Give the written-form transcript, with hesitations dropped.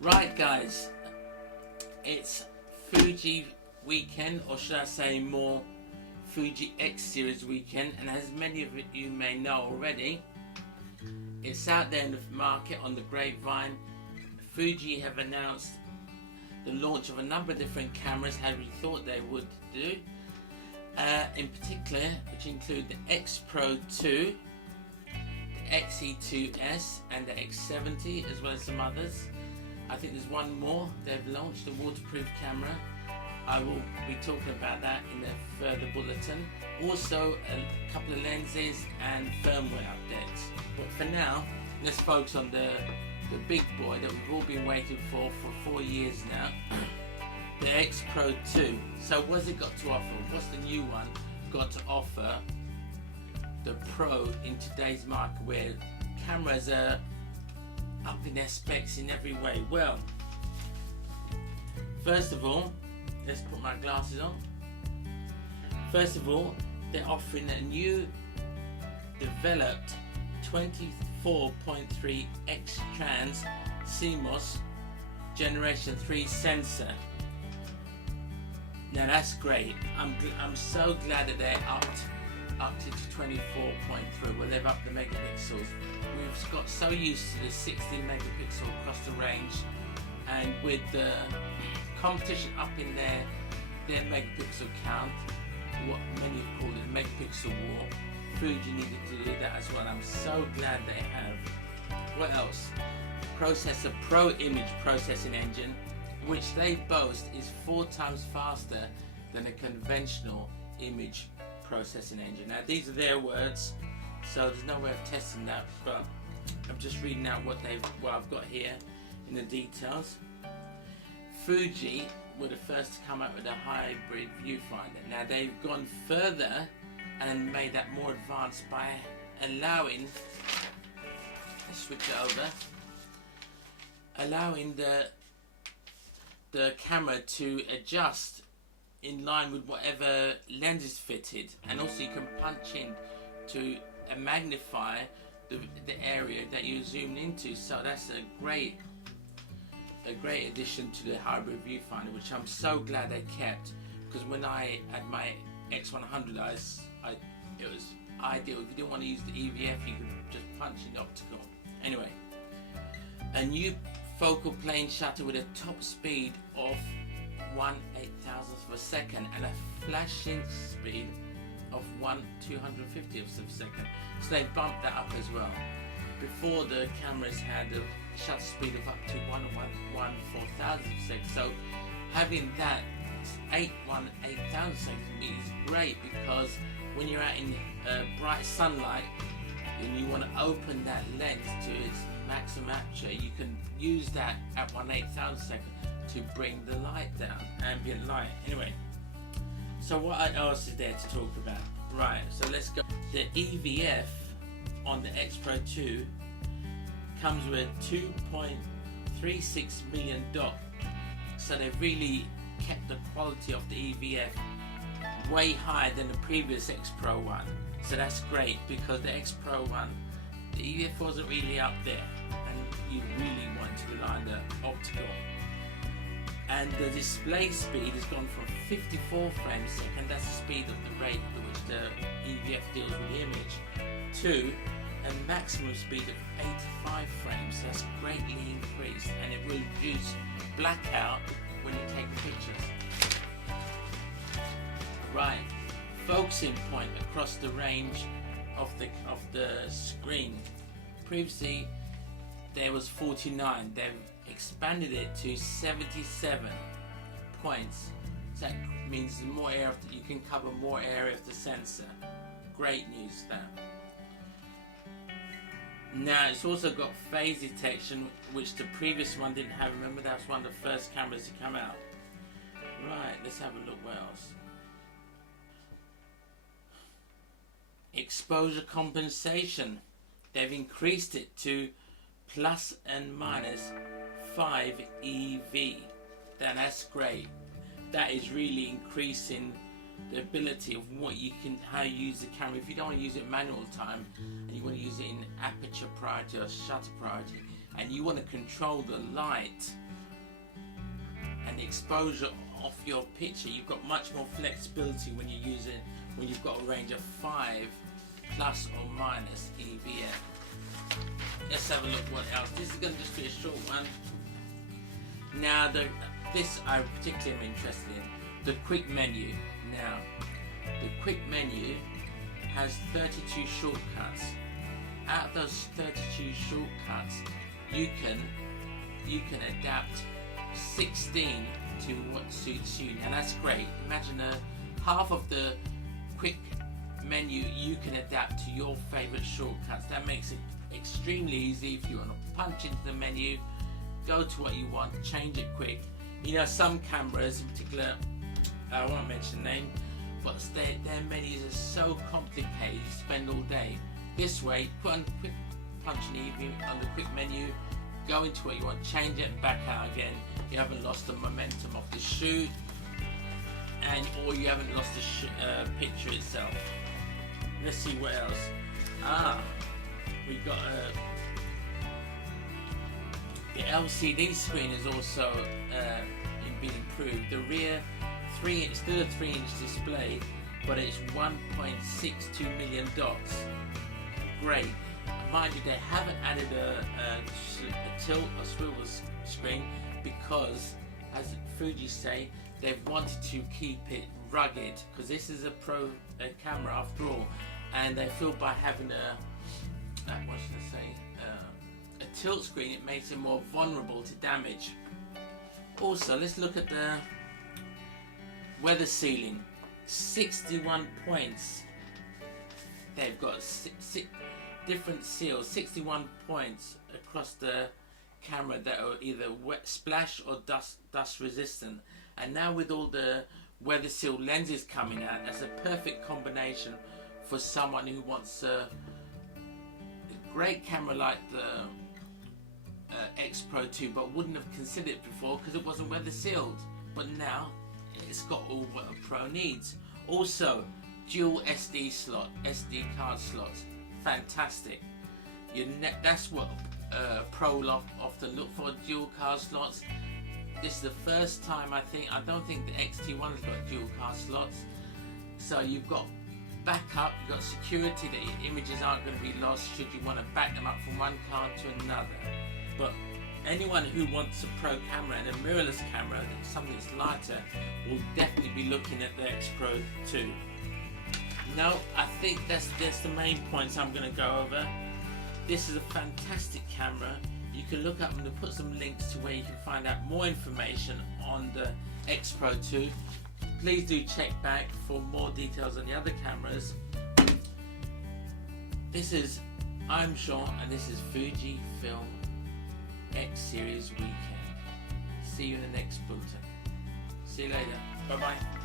Right guys, it's Fuji weekend, or should I say more Fuji X series weekend, and as many of you may know already, it's out there in the market on the grapevine. Fuji have announced the launch of a number of different cameras as we thought they would do, in particular, which include the X Pro 2, the XE2S and the X70, as well as some others. I think there's one more they've launched, a waterproof camera. I will be talking about that in a further bulletin. Also a couple of lenses and firmware updates. But for now, let's focus on the big boy that we've all been waiting for 4 years now. The X Pro 2. So what's it got to offer? What's the new one got to offer the Pro in today's market, where cameras are up in their specs in every way? Well, first of all, let's put my glasses on. First of all, they're offering a new developed 24.3 X-Trans CMOS Generation 3 sensor. Now that's great. I'm so glad that they're up to 24.3, where they've upped the megapixels. We've got so used to the 16 megapixel across the range, and with the competition up in their megapixel count, what many have called it megapixel war, Fuji needed to do that as well. I'm so glad they have. What else? Processor Pro image processing engine, which they boast is 4 times faster than a conventional image processing engine. Now these are their words, so there's no way of testing that, but I'm just reading out what I've got here in the details. Fuji were the first to come out with a hybrid viewfinder. Now they've gone further and made that more advanced by allowing, let's switch it over, allowing the camera to adjust in line with whatever lens is fitted, and also you can punch in to magnify the area that you're zoomed into. So that's a great addition to the hybrid viewfinder, which I'm so glad they kept, because when I had my X100, it was ideal. If you didn't want to use the EVF, you could just punch in optical. Anyway, a new focal plane shutter with a top speed of 1/8,000th of a second and a flashing speed of 1/250th of a second. So they bumped that up as well. Before, the cameras had a shutter speed of up to 1/4,000th of a second. So having that 1/8,000th second for me is great, because when you're out in bright sunlight and you want to open that lens to its maximum aperture, you can use that at 1/8,000th second to bring the light down, ambient light. Anyway, so what else is there to talk about? Right, so let's go. The EVF on the X Pro 2 comes with 2.36 million dot. So they've really kept the quality of the EVF way higher than the previous X Pro one. So that's great, because the X Pro one, the EVF wasn't really up there, and you really want to rely on the optical. And the display speed has gone from 54 frames a second, that's the speed of the rate at which the EVF deals with the image, to a maximum speed of 85 frames. So that's greatly increased, and it will reduce blackout when you take pictures. Right, focusing point across the range of the screen. Previously there was 49. They've expanded it to 77 points. So that means more area, you can cover more area of the sensor. Great news that. Now it's also got phase detection, which the previous one didn't have. Remember, that was one of the first cameras to come out. Right, let's have a look what else. Exposure compensation. They've increased it to plus and minus 5 EV. That's great. That is really increasing the ability of how you use the camera. If you don't want to use it manual time and you want to use it in aperture priority or shutter priority, and you want to control the light and the exposure of your picture, you've got much more flexibility when you're using, when you've got a range of 5 plus or minus EVF. Let's have a look what else. This is going to just be a short one. Now this I particularly am interested in, the quick menu. Now the quick menu has 32 shortcuts. Out of those 32 shortcuts, you can adapt 16 to what suits you. Now that's great. Imagine half of the quick menu you can adapt to your favorite shortcuts. That makes it extremely easy if you want to punch into the menu, go to what you want, change it quick. You know, some cameras in particular, I won't mention the name, but their menus are so complicated you spend all day. This way, put on quick punch on the quick menu, go into what you want, change it and back out again. You haven't lost the momentum of the shoot, or you haven't lost the picture itself. Let's see what else. We got the LCD screen is also been improved. The rear still a 3-inch display, but it's 1.62 million dots. Great. Mind you, they haven't added a tilt or swivel screen because, as Fuji say, they've wanted to keep it rugged, because this is a pro camera after all, and they feel by having a tilt screen, it makes it more vulnerable to damage. Also, let's look at the weather sealing. 61 points. They've got different seals, 61 points across the camera that are either wet splash or dust resistant. And now with all the weather seal lenses coming out, that's a perfect combination for someone who wants a great camera like the X Pro 2 but wouldn't have considered it before because it wasn't weather sealed. But now it's got all what a Pro needs. Also, dual SD card slots, fantastic. That's what Pro often look for, dual card slots. This is the first time I don't think the XT1's got dual card slots. So you've got backup, you've got security that your images aren't going to be lost should you want to back them up from one card to another. But anyone who wants a Pro camera and a mirrorless camera, something that's lighter, will definitely be looking at the X Pro 2. Now, I think that's the main points I'm going to go over. This is a fantastic camera. You can look up and put some links to where you can find out more information on the X Pro 2. Please do check back for more details on the other cameras. I'm Sean, and this is Fuji Film X Series Weekend. See you in the next bulletin. See you later. Bye bye.